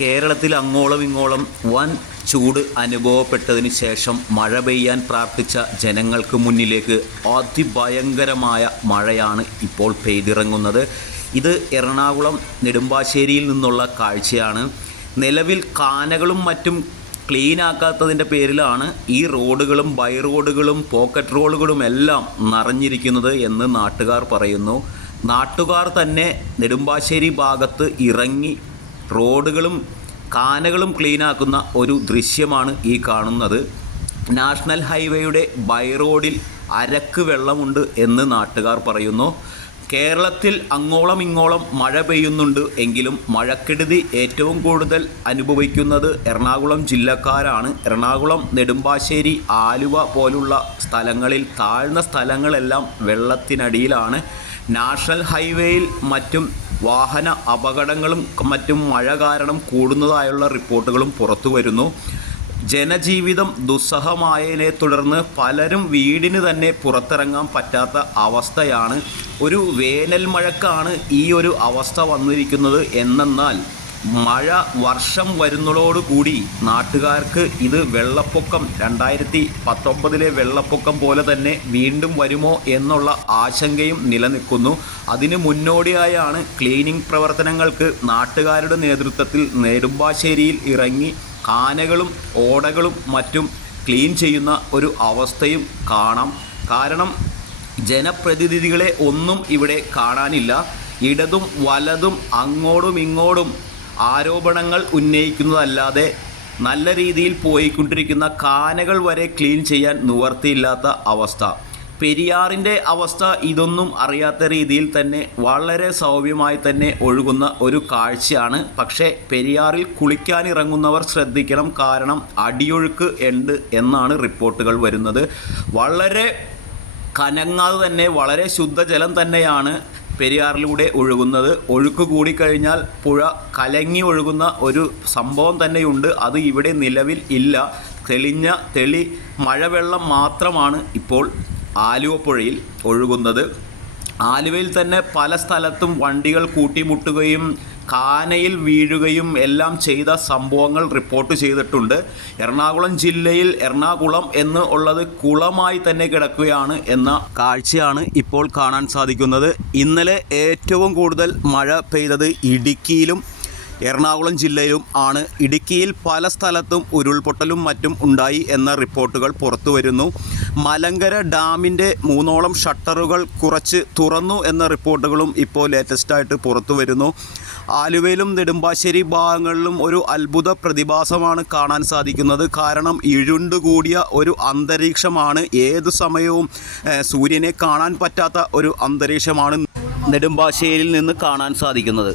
കേരളത്തിൽ അങ്ങോളം ഇങ്ങോളം വൻ ചൂട് അനുഭവപ്പെട്ടതിന് ശേഷം മഴ പെയ്യാൻ പ്രാർത്ഥിച്ച ജനങ്ങൾക്ക് മുന്നിലേക്ക് അതിഭയങ്കരമായ മഴയാണ് ഇപ്പോൾ പെയ്തിറങ്ങുന്നത്. ഇത് എറണാകുളം നെടുമ്പാശ്ശേരിയിൽ നിന്നുള്ള കാഴ്ചയാണ്. നിലവിൽ കാനകളും മറ്റും ക്ലീനാക്കാത്തതിൻ്റെ പേരിലാണ് ഈ റോഡുകളും ബൈ റോഡുകളും പോക്കറ്റ് റോഡുകളും എല്ലാം നിറഞ്ഞിരിക്കുന്നത് എന്ന് നാട്ടുകാർ പറയുന്നു. നാട്ടുകാർ തന്നെ നെടുമ്പാശ്ശേരി ഭാഗത്ത് ഇറങ്ങി റോഡുകളും കാനകളും ക്ലീനാക്കുന്ന ഒരു ദൃശ്യമാണ് ഈ കാണുന്നത്. നാഷണൽ ഹൈവേയുടെ ബൈ റോഡിൽ അരക്ക് വെള്ളമുണ്ട് എന്ന് നാട്ടുകാർ പറയുന്നു. കേരളത്തിൽ അങ്ങോളം ഇങ്ങോളം മഴ പെയ്യുന്നുണ്ട് എങ്കിലും മഴക്കെടുതി ഏറ്റവും കൂടുതൽ അനുഭവിക്കുന്നത് എറണാകുളം ജില്ലക്കാരാണ്. എറണാകുളം, നെടുമ്പാശ്ശേരി, ആലുവ പോലുള്ള സ്ഥലങ്ങളിൽ താഴ്ന്ന സ്ഥലങ്ങളെല്ലാം വെള്ളത്തിനടിയിലാണ്. നാഷണൽ ഹൈവേയിൽ മറ്റും വാഹന അപകടങ്ങളും മറ്റും മഴ കാരണം കൂടുന്നതായുള്ള റിപ്പോർട്ടുകളും പുറത്തു വരുന്നു. ജനജീവിതം ദുസ്സഹമായതിനെ തുടർന്ന് പലരും വീടിന് തന്നെ പുറത്തിറങ്ങാൻ പറ്റാത്ത അവസ്ഥയാണ്. ഒരു വേനൽ മഴക്കാണ് ഈ ഒരു അവസ്ഥ വന്നിരിക്കുന്നത്. എന്നാൽ മഴ വർഷം വരുന്നതോടുകൂടി നാട്ടുകാർക്ക് ഇത് വെള്ളപ്പൊക്കം 2019 വെള്ളപ്പൊക്കം പോലെ തന്നെ വീണ്ടും വരുമോ എന്നുള്ള ആശങ്കയും നിലനിൽക്കുന്നു. അതിന് മുന്നോടിയായാണ് ക്ലീനിംഗ് പ്രവർത്തനങ്ങൾക്ക് നാട്ടുകാരുടെ നേതൃത്വത്തിൽ നെടുമ്പാശ്ശേരിയിൽ ഇറങ്ങി കാനകളും ഓടകളും മറ്റും ക്ലീൻ ചെയ്യുന്ന ഒരു അവസ്ഥയും കാണാം. കാരണം ജനപ്രതിനിധികളെ ഒന്നും ഇവിടെ കാണാനില്ല. ഇടതും വലതും അങ്ങോട്ടും ഇങ്ങോട്ടും ആരോപണങ്ങൾ ഉന്നയിക്കുന്നതല്ലാതെ നല്ല രീതിയിൽ പോയിക്കൊണ്ടിരിക്കുന്ന കാനകൾ വരെ ക്ലീൻ ചെയ്യാൻ നിവർത്തിയില്ലാത്ത അവസ്ഥ. പെരിയാറിൻ്റെ അവസ്ഥ ഇതൊന്നും അറിയാത്ത രീതിയിൽ തന്നെ വളരെ സൗമ്യമായി തന്നെ ഒഴുകുന്ന ഒരു കാഴ്ചയാണ്. പക്ഷേ പെരിയാറിൽ കുളിക്കാനിറങ്ങുന്നവർ ശ്രദ്ധിക്കണം. കാരണം അടിയൊഴുക്ക് ഉണ്ട് എന്നാണ് റിപ്പോർട്ടുകൾ വരുന്നത്. വളരെ കനങ്ങാതെ തന്നെ വളരെ ശുദ്ധജലം തന്നെയാണ് പെരിയാറിലൂടെ ഒഴുകുന്നത്. ഒഴുക്ക് കൂടിക്കഴിഞ്ഞാൽ പുഴ കലങ്ങി ഒഴുകുന്ന ഒരു സംഭവം തന്നെയുണ്ട്. അത് ഇവിടെ നിലവിൽ ഇല്ല. തെളി മഴവെള്ളം മാത്രമാണ് ഇപ്പോൾ ആലുവ പുഴയിൽ ഒഴുകുന്നത്. ആലുവയിൽ തന്നെ പല സ്ഥലത്തും വണ്ടികൾ കൂട്ടിമുട്ടുകയും കാനയിൽ വീഴുകയും എല്ലാം ചെയ്ത സംഭവങ്ങൾ റിപ്പോർട്ട് ചെയ്തിട്ടുണ്ട്. എറണാകുളം ജില്ലയിൽ എറണാകുളം എന്ന് ഉള്ളത് കുളമായി തന്നെ കിടക്കുകയാണ് എന്ന കാഴ്ചയാണ് ഇപ്പോൾ കാണാൻ സാധിക്കുന്നത്. ഇന്നലെ ഏറ്റവും കൂടുതൽ മഴ പെയ്തത് ഇടുക്കിയിലും എറണാകുളം ജില്ലയിലും ആണ്. ഇടുക്കിയിൽ പല സ്ഥലത്തും ഉരുൾപൊട്ടലും മറ്റും ഉണ്ടായി എന്ന റിപ്പോർട്ടുകൾ പുറത്തു വരുന്നു. മലങ്കര ഡാമിൻ്റെ 3ഓളം ഷട്ടറുകൾ കുറച്ച് തുറന്നു എന്ന റിപ്പോർട്ടുകളും ഇപ്പോൾ ലേറ്റസ്റ്റായിട്ട് പുറത്തു വരുന്നു. ആലുവയിലും നെടുമ്പാശ്ശേരി ഭാഗങ്ങളിലും ഒരു അത്ഭുത പ്രതിഭാസമാണ് കാണാൻ സാധിക്കുന്നത്. കാരണം ഇരുണ്ടുകൂടിയ ഒരു അന്തരീക്ഷമാണ്. ഏതു സമയവും സൂര്യനെ കാണാൻ പറ്റാത്ത ഒരു അന്തരീക്ഷമാണ് നെടുമ്പാശ്ശേരിയിൽ നിന്ന് കാണാൻ സാധിക്കുന്നത്.